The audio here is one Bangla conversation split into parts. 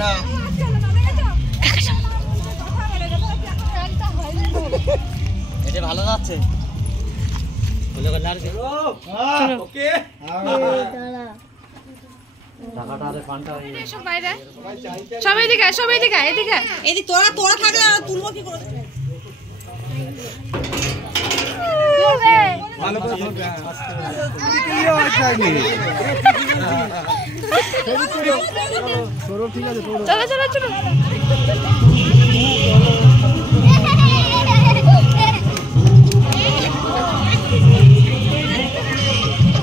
না এটা ভালো যাচ্ছে ওকে টাকাটা আরে পান্টা সব বাইরে সবাই দিকে এদিকে এদিকে তোরা থাকলে আর তুলবো কি করে ভালো করে চলো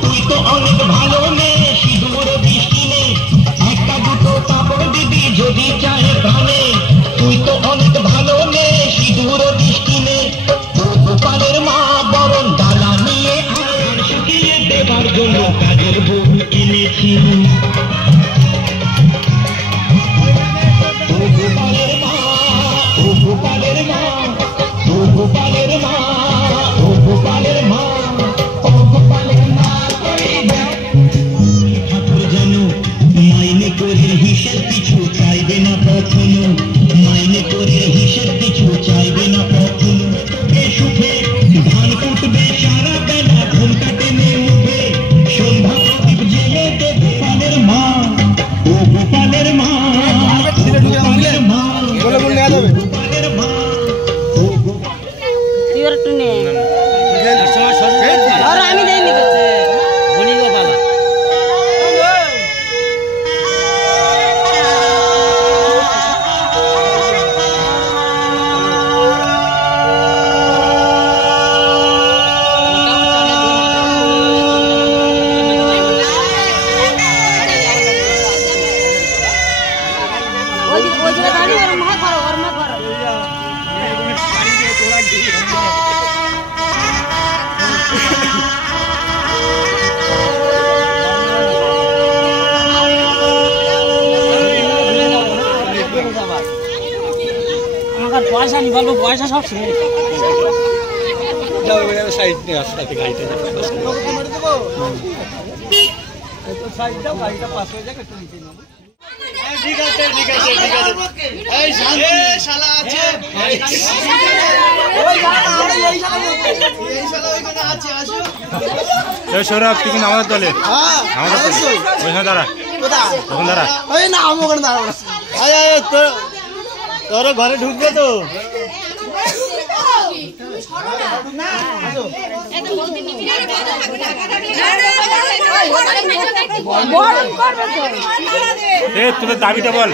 তুই তো অনেক ভালো মেয়ে সিঁদুর বৃষ্টি নেই একটা দুটো কাপড় দিবি যদি চাহে প্রাণে তুই তো অনেক ভালো মেয়ে সিঁদুর বৃষ্টি নেই গোপালের মা বরণ ডালা নিয়ে আর শুকিয়ে দেবার জন্য কাজের বউ এনেছি গোপালের মা গোপালের মা গোপালের মা গোপালের মা গোপালের মা ঠাকুর জানো মাইনে করে হিসেব কিছু চাইবে না কখনো মাইনে করে হিসেব কিছু চাইবে না কখনো সুখে ধান ফুটবে সারা বেলা ঘুমটা টেনে উঠবে সন্ধ্যা প্রদীপ জেলে তো গোপালের মা ও গোপালের মা গোপালের মা গোপালের মা আমি দেয়নি পয়সা নিবাল পয়সা সব শেষ সাইড নিয়ে আসতে গাড়িতে সাইডটা গাড়িটা পাস হয়ে যাক একটু নিচে নাও ঠিক আছে এই শালা আছে ওই শালা ওইখানে আছে আসো এই সৌরভ তুই কি আমাদের দলে হ্যাঁ আমাদের দলে ওইখানে দাঁড়া ওখানে দাঁড়া ওই না আমি ওখানে দাঁড়াবো আয় তো তোর ঘরে ঢুকবে তো তোদের দাবিটা বল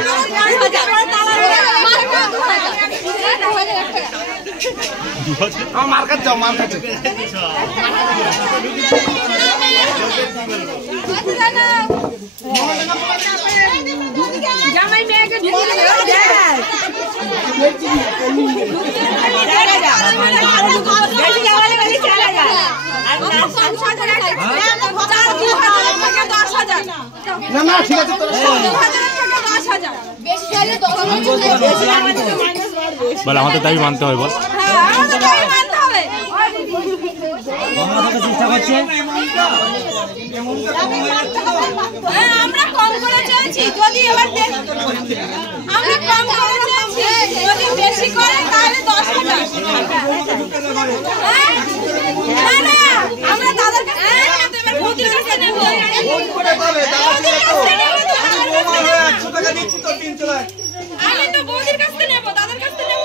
মার কাছে যাও মার কাছে জামাই মেয়েকে না ঠিক আছে বল আমাদের দাবি মানতে হবে বল চেষ্টা করছে আমরা কম করে চেয়েছি যদি এবার আমরা কম করে চেয়েছি যদি বেশি করে তাহলে 10,000 না আমরা দাদার কাছে এবার ভূতির কাছে নেব ফোন করে পাবে দাদা তো 100 টাকা দিচ্ছি তো 3 চলে আমি তো ভূতির কাছে নেব দাদার কাছে নেব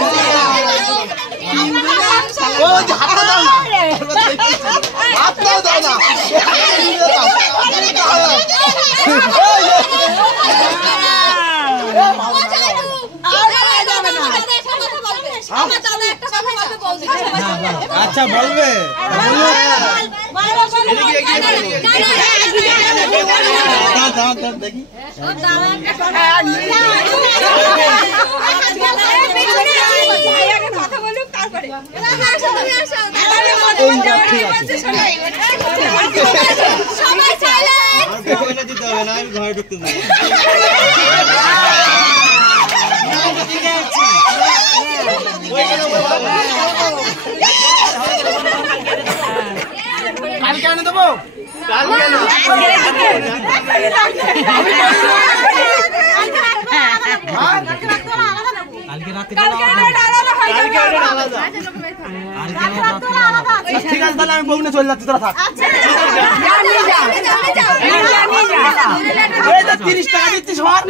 Hey! আচ্ছা বলবে দেখি দিতে হবে না, আমি ঘরে ঢুকতে দেবো। কালকে আনে দেবো, কালকে না কালকে রাতে ঠিক আছে, তাহলে আমি বউনে চলে যাচ্ছি, তোরা থাক। 30 টাকা দিচ্ছি সবার।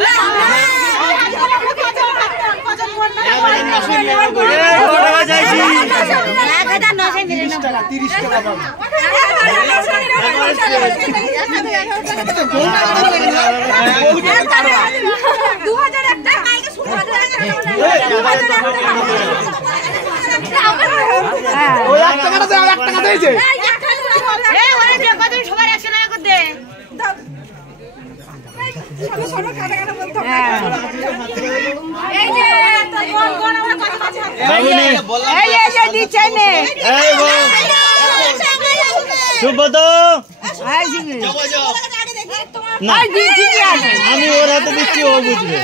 আমি ওর হাতে দিচ্ছি, ও বুঝবে।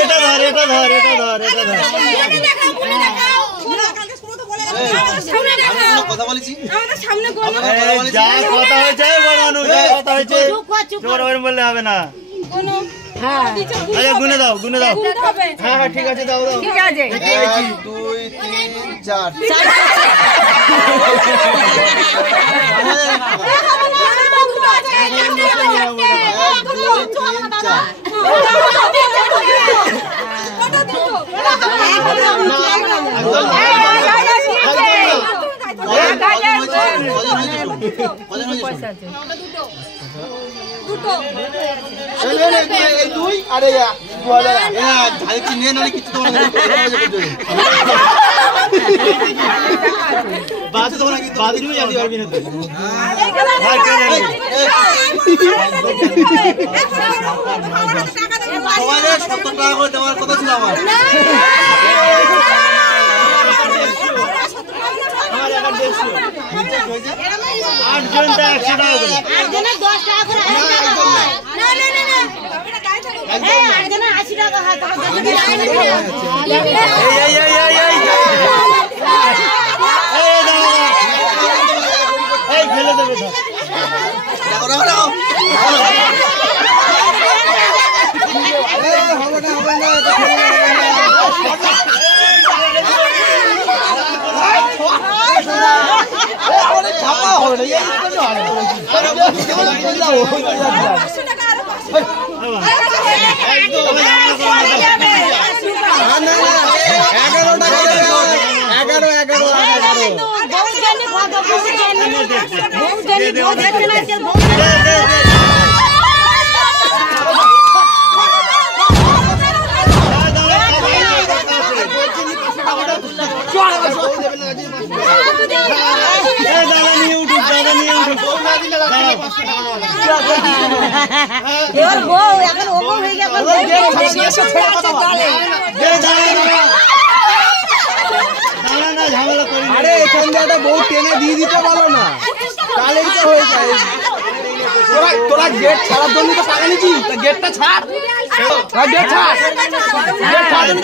এটা ধর, এটা ধর, এটা ধর, এটা ধর। কথা বলেছি, যা কথা হয়েছে বড় মানুষ, যা কথা হয়েছে বললে হবে না। আচ্ছা গুনে দাও, গুনে দাও। হ্যাঁ হ্যাঁ ঠিক আছে, দাও দাও। ঠিক আছে, 1 2 3 4 দেওয়ার কথা ছিল আমার। আরে এখান দিয়ে একটা বউ টেনে দিয়ে দিতে পারো না, তাহলেই তো হয়ে যায়। তোরা গেট ছাড়ার জন্য তো টাকা নিচ্ছি, গেটটা ছাড়, গেট ছাড়, গেট ছাড়।